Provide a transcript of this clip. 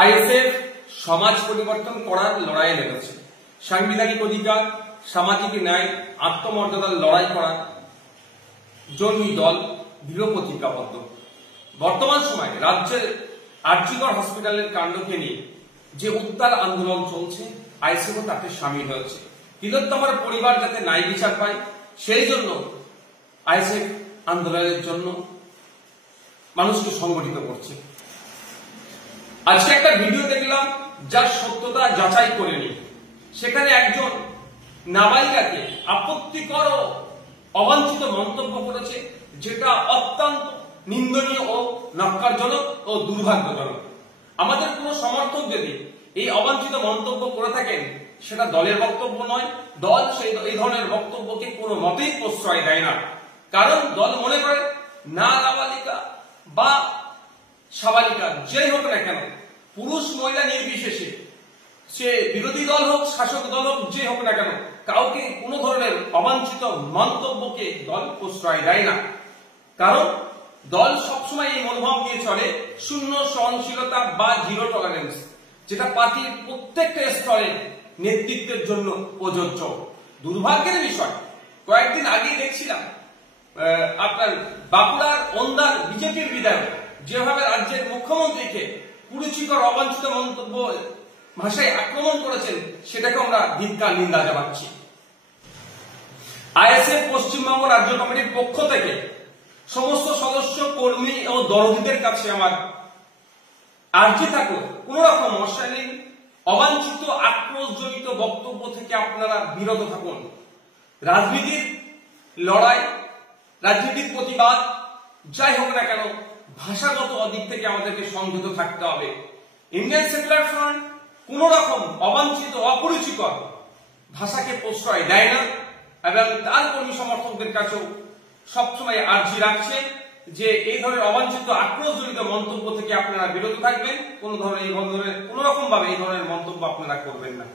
ISF সমাজ পরিবর্তন করার লড়াইয়ে নেমেছে। সাংবিধানিক অধিকার, সামাজিক ন্যায়, আত্মমর্যাদার লড়াই করার জন্য দল দৃঢ় প্রতিজ্ঞাবদ্ধ। বর্তমান সময়ে রাজ্যের আরজিকর হসপিটালের কাণ্ডকে নিয়ে যে উত্তাল আন্দোলন চলছে, আইএসএফও তাতে সামিল হয়েছে। তিলোত্তমার পরিবার যাতে ন্যায় বিচার পায়, সেই জন্য আইএসএফ আন্দোলনের জন্য মানুষকে সংগঠিত করছে। আজকে একটা ভিডিও দেখলাম যার সত্যতা যাচাই করে নি। সেখানে একজন নাবালিকাকে আপত্তিকর ও অবাঞ্ছিত মন্তব্য করেছে, যেটা অত্যন্ত নিন্দনীয় ও ন্যক্কারজনক ও দুর্ভাগ্যজনক। আমাদের কোন সমর্থক যদি এই অবাঞ্ছিত মন্তব্য করে থাকেন, সেটা দলের বক্তব্য নয়। দল এই ধরনের বক্তব্যকে কোনো মতেই প্রশ্রয় দেয় না। কারণ দল মনে করে না নাবালিকা বা সাবালিকা যেই হোক না কেন, পুরুষ মহিলা নির্বিশেষে, সে বিরোধী দল হোক শাসক দল হোক যে হোক না কেন, কাউকে কোনো ধরনের অবাঞ্ছিত মন্তব্যকে দল প্রশ্রয় দেয় না। কারণ দল সবসময় এই মনোভাব নিয়ে চলে শূন্য সহনশীলতা বা জিরো টলারেন্স, যেটা পার্টির প্রত্যেকটা স্তরে নেতৃত্বের জন্য প্রযোজ্য। দুর্ভাগ্যের বিষয়, কয়েকদিন আগে দেখছিলাম আপনার বাঁকুড়ার ওন্দার বিজেপির বিধায়ক যেভাবে রাজ্যের মুখ্যমন্ত্রীকে কুরুচিকর অবাঞ্ছিত মন্তব্য ভাষায় আক্রমণ করেছেন, সেটাকে আমরা ধিক্কার নিন্দা জানাচ্ছি। আইএসএফ পশ্চিমবঙ্গ রাজ্য কমিটির পক্ষ থেকে সমস্ত সদস্য, কর্মী ও দরদীদের কাছে আমার আর্জি থাকলো, কোন রকম অশালীন, অবাঞ্ছিত, আক্রোশজনিত বক্তব্য থেকে আপনারা বিরত থাকুন। রাজনীতির লড়াই, রাজনীতির প্রতিবাদ যাই হোক না কেন, ভাষাগত দিক থেকে আমাদেরকে সংযত থাকতে হবে। ইন্ডিয়ান সেকুলার ফ্রন্ট কোন রকম অবাঞ্ছিত, অপরিচিকর ভাষাকে প্রশ্রয় দেয় না এবং তার কর্মী সমর্থকদের কাছেও সবসময় আর্জি রাখছে যে এই ধরনের অবাঞ্ছিত, আক্রোশজনিত মন্তব্য থেকে আপনারা বিরত থাকবেন। কোন রকম ভাবে এই ধরনের মন্তব্য আপনারা করবেন না।